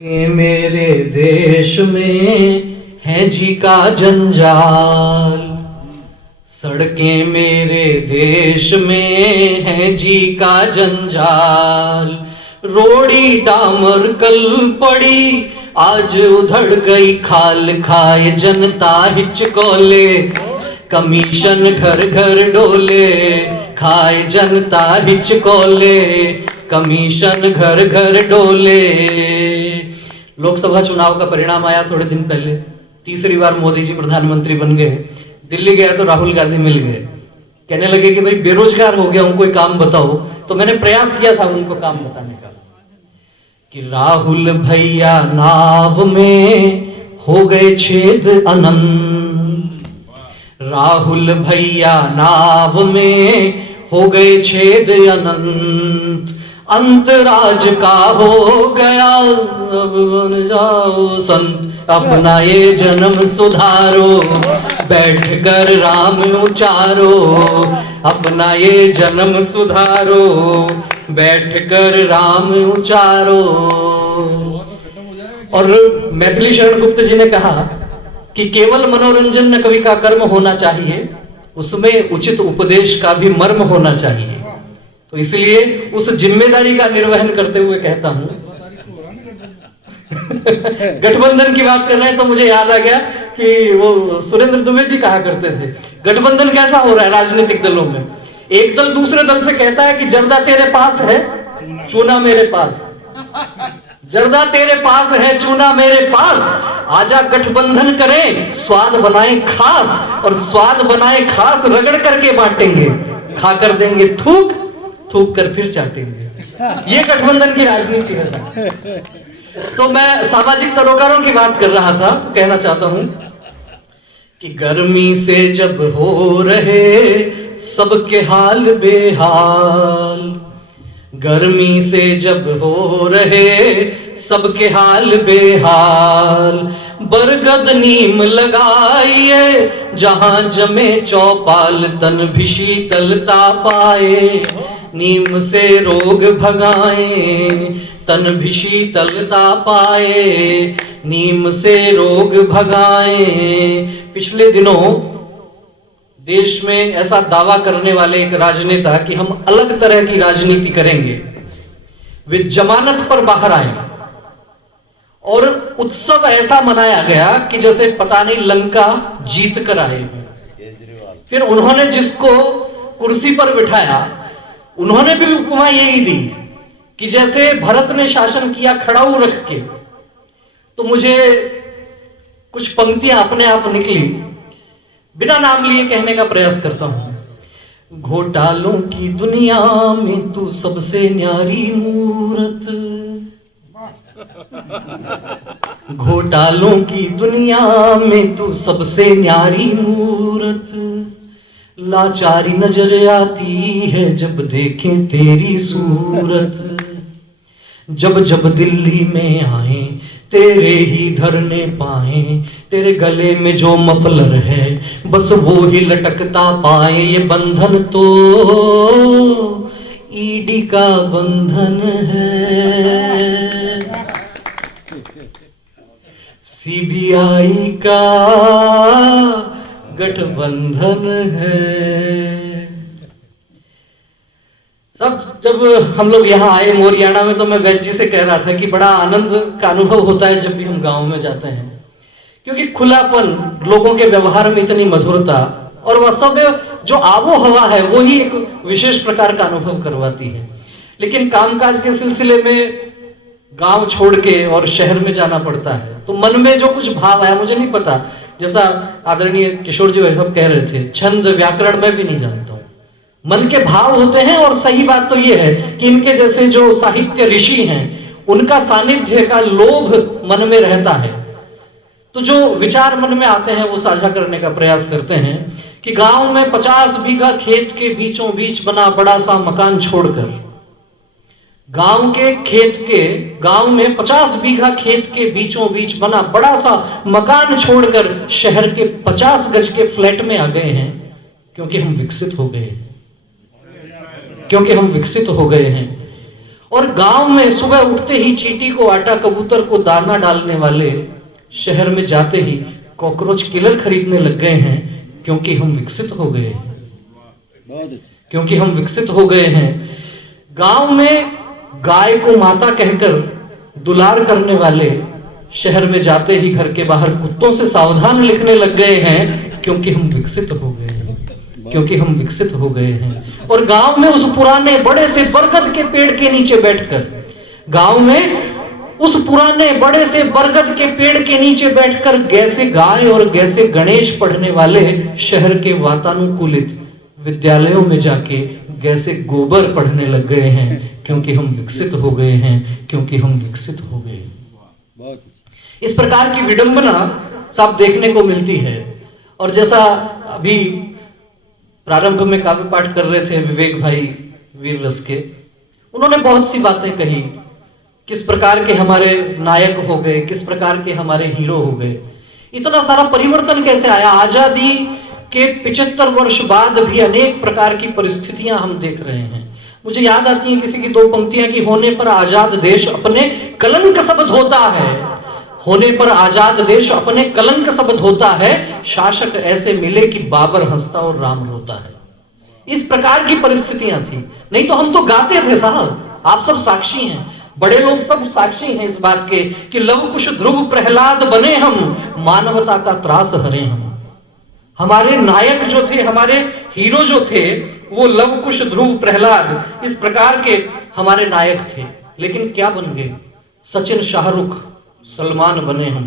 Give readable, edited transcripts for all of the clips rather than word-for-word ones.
ये मेरे देश में है जी का जंजाल, सड़कें मेरे देश में है जी का जंजाल। रोड़ी डामर कल पड़ी आज उधड़ गई खाल खाए जनता हिचकोले, कमीशन घर घर डोले खाए जनता हिचकोले, कमीशन घर घर डोले। लोकसभा चुनाव का परिणाम आया थोड़े दिन पहले, तीसरी बार मोदी जी प्रधानमंत्री बन गए। दिल्ली गया तो राहुल गांधी मिल गए, कहने लगे कि भाई बेरोजगार हो गया हूं, कोई काम बताओ। तो मैंने प्रयास किया था उनको काम बताने का कि राहुल भैया नाव में हो गए छेद अनंत, राहुल भैया नाव में हो गए छेद अनंत। अंतराज का हो गया अब बन जाओ संत, अपना ये जन्म सुधारो बैठकर राम उचारो, अपना ये जन्म सुधारो बैठकर राम उचारो। और मैथिली शरण गुप्त जी ने कहा कि केवल मनोरंजन न कवि का कर्म होना चाहिए, उसमें उचित उपदेश का भी मर्म होना चाहिए। तो इसलिए उस जिम्मेदारी का निर्वहन करते हुए कहता हूं गठबंधन की बात कर रहे हैं तो मुझे याद आ गया कि वो सुरेंद्र दुबे जी कहा करते थे, गठबंधन कैसा हो रहा है राजनीतिक दलों में। एक दल दूसरे दल से कहता है कि जर्दा तेरे पास है चूना मेरे पास, जर्दा तेरे पास है चूना मेरे पास, आजा गठबंधन करें स्वाद बनाए खास, और स्वाद बनाए खास रगड़ करके बांटेंगे, खाकर देंगे थूक, थूक कर फिर चाटेंगे। ये गठबंधन की राजनीति है। तो मैं सामाजिक सरोकारों की बात कर रहा था, तो कहना चाहता हूं कि गर्मी से जब हो रहे सबके हाल बेहाल, गर्मी से जब हो रहे सबके हाल बेहाल, बरगद नीम लगाइए जहां जमे चौपाल, तन भी शीतलता पाए नीम से रोग भगाए, तन भी शीतलता पाए नीम से रोग भगाए। पिछले दिनों देश में ऐसा दावा करने वाले एक राजनेता कि हम अलग तरह की राजनीति करेंगे, वे जमानत पर बाहर आए और उत्सव ऐसा मनाया गया कि जैसे पता नहीं लंका जीत कर आए। फिर उन्होंने जिसको कुर्सी पर बिठाया उन्होंने भी उपमा यही दी कि जैसे भरत ने शासन किया खड़ाऊ रख के। तो मुझे कुछ पंक्तियां अपने आप निकली, बिना नाम लिए कहने का प्रयास करता हूं। घोटालों की दुनिया में तू सबसे न्यारी मूरत, घोटालों की दुनिया में तू सबसे न्यारी मूरत, लाचारी नजर आती है जब देखें तेरी सूरत, जब जब दिल्ली में आए तेरे ही धरने पाए, तेरे गले में जो मफलर है बस वो ही लटकता पाए। ये बंधन तो ईडी का बंधन है, सीबीआई का गठबंधन है। सब जब हम लोग यहाँ आए मोरियाना में तो मैं वैद्य जी से कह रहा था कि बड़ा आनंद का अनुभव होता है जब भी हम गांव में जाते हैं, क्योंकि खुलापन, लोगों के व्यवहार में इतनी मधुरता और वास्तव में जो आबो हवा है वो ही एक विशेष प्रकार का अनुभव करवाती है। लेकिन कामकाज के सिलसिले में गांव छोड़ के और शहर में जाना पड़ता है, तो मन में जो कुछ भाव आया मुझे नहीं पता, जैसा आदरणीय किशोर जी वैसा कह रहे थे, छंद व्याकरण में भी नहीं जानता हूं, मन के भाव होते हैं। और सही बात तो यह है कि इनके जैसे जो साहित्य ऋषि हैं उनका सानिध्य का लोभ मन में रहता है, तो जो विचार मन में आते हैं वो साझा करने का प्रयास करते हैं। कि गांव में 50 बीघा खेत के बीचों बीच बना बड़ा सा मकान छोड़कर, गांव के खेत के, गांव में 50 बीघा खेत के बीचों बीच बना बड़ा सा मकान छोड़कर शहर के 50 गज के फ्लैट में आ गए हैं, क्योंकि हम विकसित हो गए, क्योंकि हम विकसित हो गए हैं। और गांव में सुबह उठते ही चींटी को आटा, कबूतर को दाना डालने वाले शहर में जाते ही कॉकरोच किलर खरीदने लग गए हैं, क्योंकि हम विकसित हो गए हैं, क्योंकि हम विकसित हो गए हैं। गांव में गाय को माता कहकर दुलार करने वाले शहर में जाते ही घर के बाहर कुत्तों से सावधान लिखने लग गए हैं, क्योंकि हम विकसित हो गए हैं, क्योंकि हम विकसित हो गए हैं। और गांव में उस पुराने बड़े से बरगद के पेड़ के नीचे बैठकर, गांव में उस पुराने बड़े से बरगद के पेड़ के नीचे बैठकर गैसे गाय और गैसे गणेश पढ़ने वाले शहर के वातानुकूलित विद्यालयों में जाके गैसे गोबर पढ़ने लग गए हैं, क्योंकि हम विकसित हो गए हैं, क्योंकि हम विकसित हो गए। इस प्रकार की विडंबना सब देखने को मिलती है। और जैसा अभी प्रारंभ में काव्य पाठ कर रहे थे विवेक भाई वीर रस के, उन्होंने बहुत सी बातें कही, किस प्रकार के हमारे नायक हो गए, किस प्रकार के हमारे हीरो हो गए, इतना सारा परिवर्तन कैसे आया। आजादी के 75 वर्ष बाद भी अनेक प्रकार की परिस्थितियां हम देख रहे हैं। मुझे याद आती है किसी की दो पंक्तियां कि होने पर आजाद देश अपने कलंक सब धोता है, होने पर आजाद देश अपने कलंक सब धोता है, शासक ऐसे मिले कि बाबर हंसता और राम रोता है। इस प्रकार की परिस्थितियां थी। नहीं तो हम तो गाते थे साहब, आप सब साक्षी हैं, बड़े लोग सब साक्षी हैं इस बात के कि लव कुश ध्रुव प्रहलाद बने हम, मानवता का त्रास हरे हम। हमारे नायक जो थे, हमारे हीरो जो थे, वो लव कुश ध्रुव प्रहलाद इस प्रकार के हमारे नायक थे। लेकिन क्या बन गए? सचिन, शाहरुख, सलमान बने हम,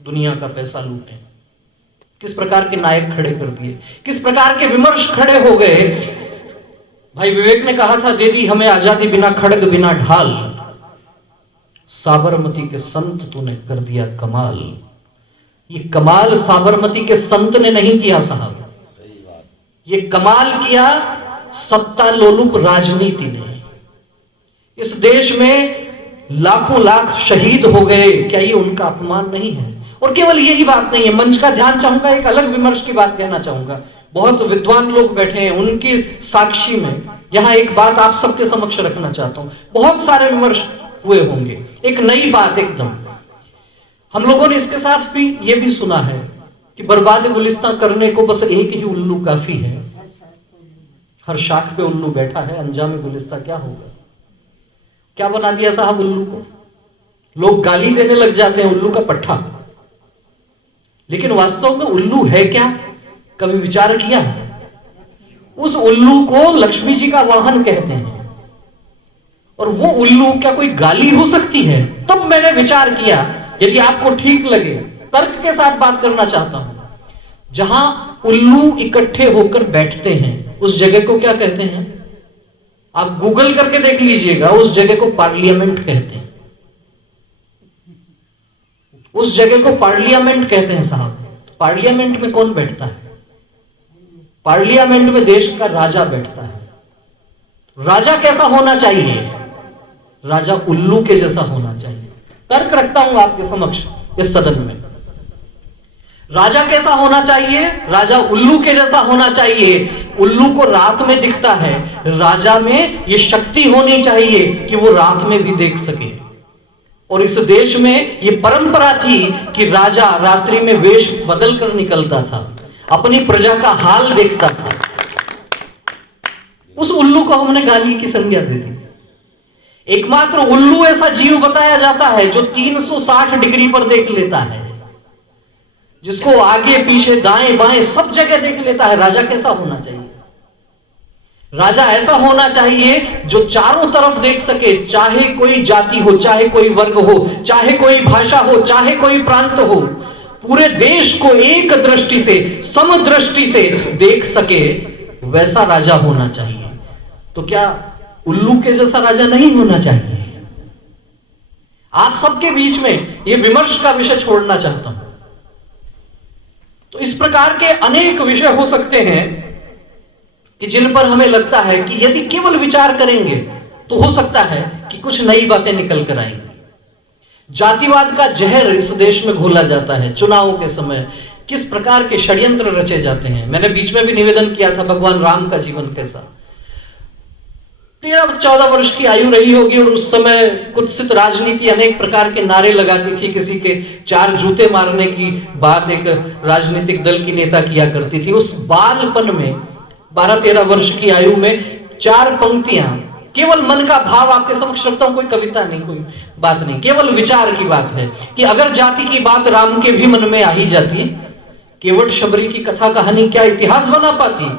दुनिया का पैसा लूटे। किस प्रकार के नायक खड़े कर दिए, किस प्रकार के विमर्श खड़े हो गए। भाई विवेक ने कहा था, दे दी हमें आजादी बिना खड़ग बिना ढाल, साबरमती के संत तूने कर दिया कमाल। ये कमाल साबरमती के संत ने नहीं किया साहब, ये कमाल किया सत्ता लोलुप राजनीति ने। इस देश में लाखों लाख शहीद हो गए, क्या ये उनका अपमान नहीं है? और केवल यही बात नहीं है, मंच का ध्यान चाहूंगा, एक अलग विमर्श की बात कहना चाहूंगा। बहुत विद्वान लोग बैठे हैं, उनकी साक्षी में यहां एक बात आप सबके समक्ष रखना चाहता हूं। बहुत सारे विमर्श हुए होंगे, एक नई बात एकदम। हम लोगों ने इसके साथ भी ये भी सुना है कि बर्बाद गुलिस्तान करने को बस एक ही उल्लू काफी है। हर शाख पे उल्लू बैठा है, अंजाम गुलिस्तान क्या होगा? क्या बना दिया साहब उल्लू को? लोग गाली देने लग जाते हैं उल्लू का पट्टा। लेकिन वास्तव में उल्लू है क्या? कभी विचार किया? उस उल्लू को लक्ष्मी जी का वाहन कहते हैं, और वो उल्लू क्या कोई गाली हो सकती है? तब मैंने विचार किया, यदि आपको ठीक लगे, तर्क के साथ बात करना चाहता हूं, जहां उल्लू इकट्ठे होकर बैठते हैं उस जगह को क्या कहते हैं? आप गूगल करके देख लीजिएगा, उस जगह को पार्लियामेंट कहते हैं। उस जगह को पार्लियामेंट कहते हैं साहब। पार्लियामेंट में कौन बैठता है? पार्लियामेंट में देश का राजा बैठता है। राजा कैसा होना चाहिए? राजा उल्लू के जैसा होना चाहिए। तर्क रखता हूं आपके समक्ष इस सदन में। राजा कैसा होना चाहिए? राजा उल्लू के जैसा होना चाहिए। उल्लू को रात में दिखता है, राजा में यह शक्ति होनी चाहिए कि वो रात में भी देख सके। और इस देश में यह परंपरा थी कि राजा रात्रि में वेश बदल कर निकलता था, अपनी प्रजा का हाल देखता था। उस उल्लू को हमने गाली की संज्ञा दे दी। एकमात्र उल्लू ऐसा जीव बताया जाता है जो 360 डिग्री पर देख लेता है, जिसको आगे पीछे दाएं बाएं सब जगह देख लेता है। राजा कैसा होना चाहिए? राजा ऐसा होना चाहिए जो चारों तरफ देख सके, चाहे कोई जाति हो, चाहे कोई वर्ग हो, चाहे कोई भाषा हो, चाहे कोई प्रांत हो, पूरे देश को एक दृष्टि से, समदृष्टि से देख सके, वैसा राजा होना चाहिए। तो क्या उल्लू के जैसा राजा नहीं होना चाहिए? आप सबके बीच में यह विमर्श का विषय छोड़ना चाहता हूं। तो इस प्रकार के अनेक विषय हो सकते हैं कि जिन पर हमें लगता है कि यदि केवल विचार करेंगे तो हो सकता है कि कुछ नई बातें निकल कर आएंगी। जातिवाद का जहर इस देश में घोला जाता है। चुनावों के समय किस प्रकार के षड्यंत्र रचे जाते हैं। मैंने बीच में भी निवेदन किया था भगवान राम का जीवन कैसा। 13-14 वर्ष की आयु रही होगी और उस समय कुत्सित राजनीति अनेक प्रकार के नारे लगाती थी। किसी के 4 जूते मारने की बात एक राजनीतिक दल की नेता किया करती थी। उस बालपन में 12-13 वर्ष की आयु में 4 पंक्तियां, केवल मन का भाव आपके समक्ष रखता हूं, कोई कविता नहीं, कोई बात नहीं, केवल विचार की बात है कि अगर जाति की बात राम के भी मन में आ ही जाती, केवट शबरी की कथा कहानी क्या इतिहास बना पाती।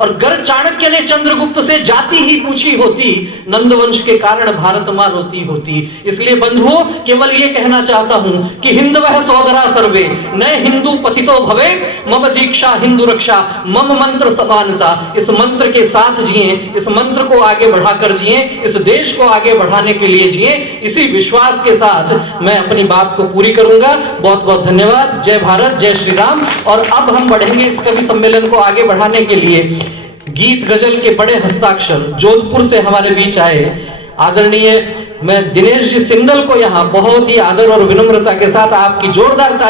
और गर चाणक्य ने चंद्रगुप्त से जाति ही पूछी होती, नंदवंश के कारण भारत मां रोती होती। इसलिए बंधुओं, केवल ये कहना चाहता हूं कि हिंद वह सोदरा सर्वे, नए हिंदू पतितो भवे, मम दीक्षा हिंदू रक्षा, मम मंत्र समानता। इस मंत्र के साथ जिए, इस मंत्र को आगे बढ़ाकर जिए, इस देश को आगे बढ़ाने के लिए जिए। इसी विश्वास के साथ मैं अपनी बात को पूरी करूंगा। बहुत बहुत धन्यवाद। जय भारत, जय श्री राम। और अब हम बढ़ेंगे इस कवि सम्मेलन को आगे बढ़ाने के लिए। गीत गजल के बड़े हस्ताक्षर जोधपुर से हमारे बीच आए आदरणीय, मैं दिनेश जी सिंदल को यहां बहुत ही आदर और विनम्रता के साथ आपकी जोरदार ताली